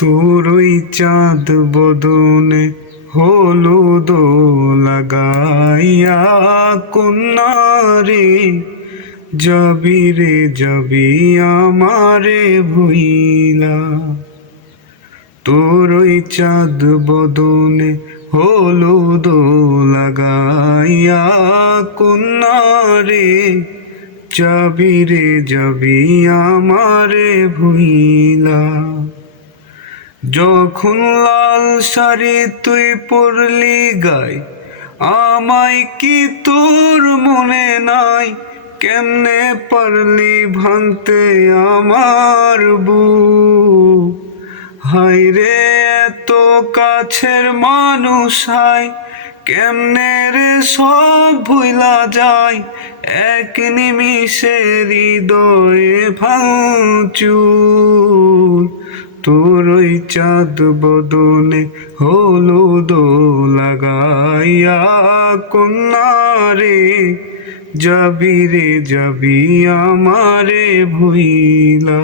তোর ওই চাঁদ বদনে হলুদ লাগাইয়া কন্যারে যাবি রে যাবি আমারে ভুইলা। তোর ওই চাঁদ বদনে হলুদ লাগাইয়া কন্যারে যাবি রে যাবি আমারে ভুইলা। যখন লাল শাড়ি তুই পরলি গায়, আমায় কি তোর মনে নাই? কেমনে পারলি ভাঙতে আমার বুক? হায় রে এত কাছের মানুষ হায়, কেমনে রে সব ভুইলা যায়? এক নিমিষে হৃদয়ে ভাঙচুর। তোর ওই চাঁদ বদনে হলুদ লাগাইয়া কন্যারে যাবি রে যাবি আমারে ভুইলা।